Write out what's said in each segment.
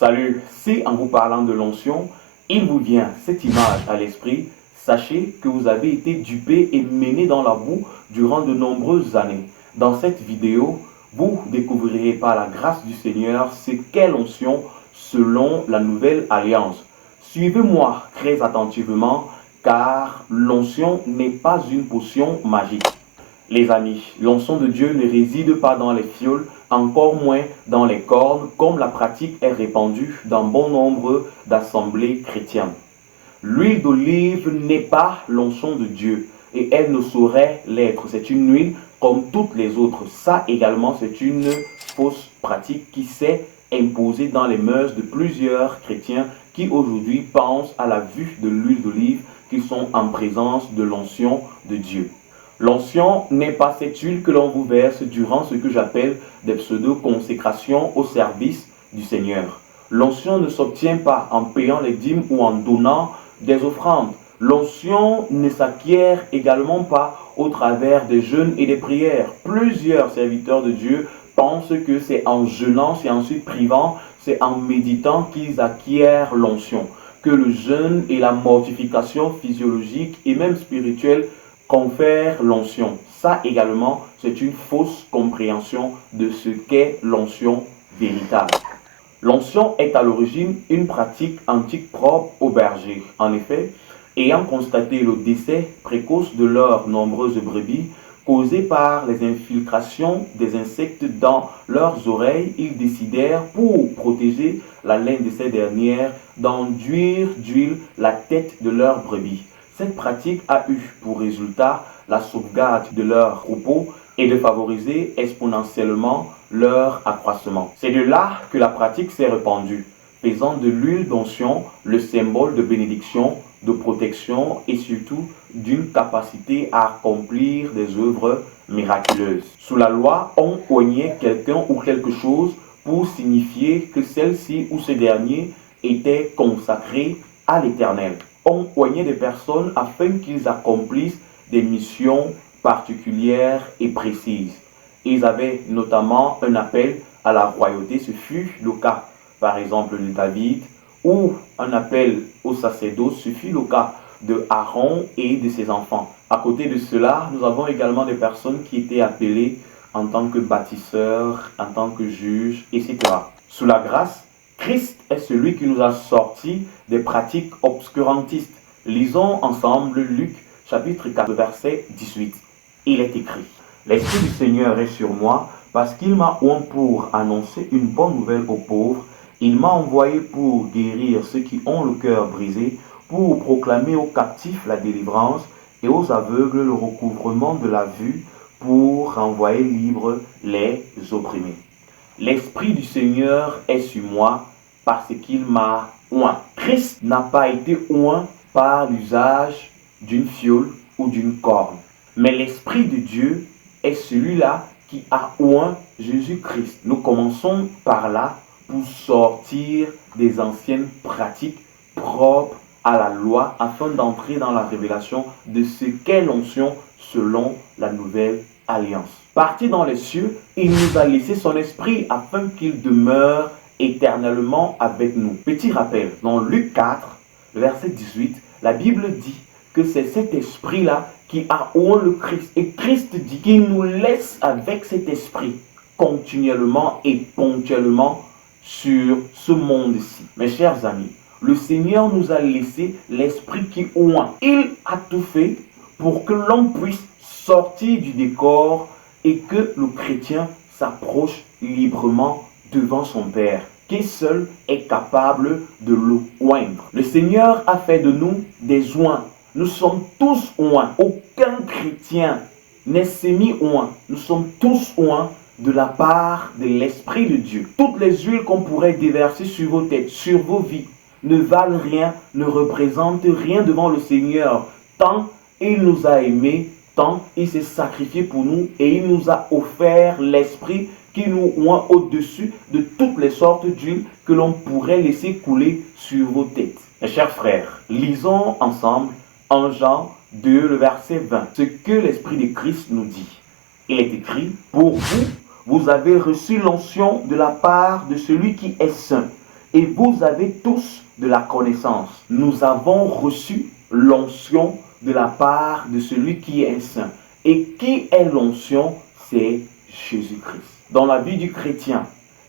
Salut, si en vous parlant de l'onction, il vous vient cette image à l'esprit, sachez que vous avez été dupé et mené dans la boue durant de nombreuses années. Dans cette vidéo, vous découvrirez par la grâce du Seigneur ce qu'est l'onction selon la nouvelle alliance. Suivez-moi très attentivement car l'onction n'est pas une potion magique. Les amis, l'onction de Dieu ne réside pas dans les fioles, encore moins dans les cornes, comme la pratique est répandue dans bon nombre d'assemblées chrétiennes. L'huile d'olive n'est pas l'onction de Dieu et elle ne saurait l'être. C'est une huile comme toutes les autres. Ça également, c'est une fausse pratique qui s'est imposée dans les mœurs de plusieurs chrétiens qui aujourd'hui pensent à la vue de l'huile d'olive qu'ils sont en présence de l'onction de Dieu. L'onction n'est pas cette huile que l'on vous verse durant ce que j'appelle des pseudo-consécrations au service du Seigneur. L'onction ne s'obtient pas en payant les dîmes ou en donnant des offrandes. L'onction ne s'acquiert également pas au travers des jeûnes et des prières. Plusieurs serviteurs de Dieu pensent que c'est en jeûnant, c'est en se privant, c'est en méditant qu'ils acquièrent l'onction. Que le jeûne et la mortification physiologique et même spirituelle confère l'onction. Ça également, c'est une fausse compréhension de ce qu'est l'onction véritable. L'onction est à l'origine une pratique antique propre aux bergers. En effet, ayant constaté le décès précoce de leurs nombreuses brebis, causé par les infiltrations des insectes dans leurs oreilles, ils décidèrent, pour protéger la laine de ces dernières, d'enduire d'huile la tête de leurs brebis. Cette pratique a eu pour résultat la sauvegarde de leurs troupeaux et de favoriser exponentiellement leur accroissement. C'est de là que la pratique s'est répandue, faisant de l'huile d'onction le symbole de bénédiction, de protection et surtout d'une capacité à accomplir des œuvres miraculeuses. Sous la loi, on oignait quelqu'un ou quelque chose pour signifier que celle-ci ou ce dernier était consacré à l'Éternel. On oignait des personnes afin qu'ils accomplissent des missions particulières et précises. Ils avaient notamment un appel à la royauté, ce fut le cas par exemple de David, ou un appel au sacerdoce, ce fut le cas de Aaron et de ses enfants. À côté de cela, nous avons également des personnes qui étaient appelées en tant que bâtisseurs, en tant que juges, etc. Sous la grâce, Christ est celui qui nous a sortis des pratiques obscurantistes. Lisons ensemble Luc chapitre 4 verset 18. Il est écrit: L'Esprit du Seigneur est sur moi parce qu'il m'a oint pour annoncer une bonne nouvelle aux pauvres. Il m'a envoyé pour guérir ceux qui ont le cœur brisé, pour proclamer aux captifs la délivrance et aux aveugles le recouvrement de la vue, pour renvoyer libres les opprimés. L'Esprit du Seigneur est sur moi parce qu'il m'a oint. Christ n'a pas été oint par l'usage d'une fiole ou d'une corne. Mais l'Esprit de Dieu est celui-là qui a oint Jésus-Christ. Nous commençons par là pour sortir des anciennes pratiques propres à la loi afin d'entrer dans la révélation de ce qu'est l'onction selon la nouvelle alliance. Parti dans les cieux, il nous a laissé son esprit afin qu'il demeure éternellement avec nous. Petit rappel, dans Luc 4, verset 18, la Bible dit que c'est cet esprit-là qui a oint le Christ. Et Christ dit qu'il nous laisse avec cet esprit continuellement et ponctuellement sur ce monde-ci. Mes chers amis, le Seigneur nous a laissé l'esprit qui oint. Il a tout fait pour que l'on puisse sortir du décor et que le chrétien s'approche librement devant son Père, qui seul est capable de le oindre. Le Seigneur a fait de nous des oints. Nous sommes tous oints. Aucun chrétien n'est semi-oint. Nous sommes tous oints de la part de l'Esprit de Dieu. Toutes les huiles qu'on pourrait déverser sur vos têtes, sur vos vies, ne valent rien, ne représentent rien devant le Seigneur. Tant il nous a aimés, tant il s'est sacrifié pour nous et il nous a offert l'Esprit qui nous oint au-dessus de toutes les sortes d'huiles que l'on pourrait laisser couler sur vos têtes. Mes chers frères, lisons ensemble en Jean 2, le verset 20, ce que l'Esprit de Christ nous dit. Il est écrit: Pour vous, vous avez reçu l'onction de la part de celui qui est saint. et vous avez tous de la connaissance. Nous avons reçu l'onction de la part de celui qui est un saint. Et qui est l'onction? C'est Jésus-Christ. Dans la vie du chrétien,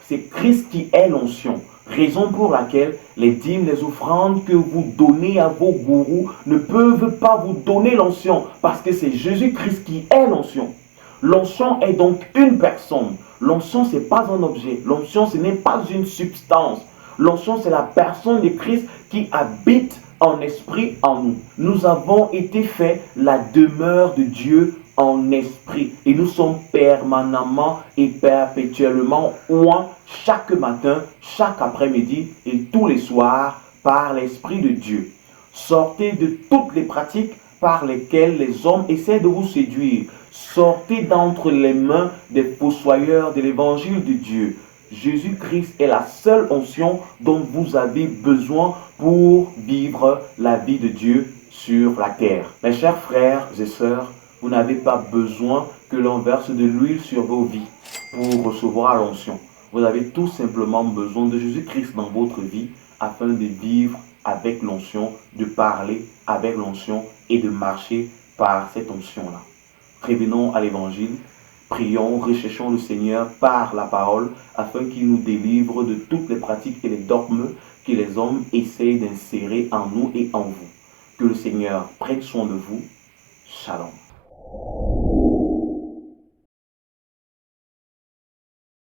c'est Christ qui est l'onction. Raison pour laquelle les dîmes, les offrandes que vous donnez à vos gourous ne peuvent pas vous donner l'onction, parce que c'est Jésus-Christ qui est l'onction. L'onction est donc une personne. L'onction, ce n'est pas un objet. L'onction, ce n'est pas une substance. L'onction, c'est la personne de Christ qui habite en esprit en nous. Nous avons été faits la demeure de Dieu en esprit. Et nous sommes permanemment et perpétuellement oints chaque matin, chaque après-midi et tous les soirs par l'Esprit de Dieu. Sortez de toutes les pratiques par lesquelles les hommes essaient de vous séduire. Sortez d'entre les mains des fossoyeurs de l'évangile de Dieu. Jésus-Christ est la seule onction dont vous avez besoin pour vivre la vie de Dieu sur la terre. Mes chers frères et sœurs, vous n'avez pas besoin que l'on verse de l'huile sur vos vies pour recevoir l'onction. Vous avez tout simplement besoin de Jésus-Christ dans votre vie afin de vivre avec l'onction, de parler avec l'onction et de marcher par cette onction-là. Revenons à l'évangile. Prions, recherchons le Seigneur par la parole afin qu'il nous délivre de toutes les pratiques et les dogmes que les hommes essayent d'insérer en nous et en vous. Que le Seigneur prenne soin de vous. Shalom.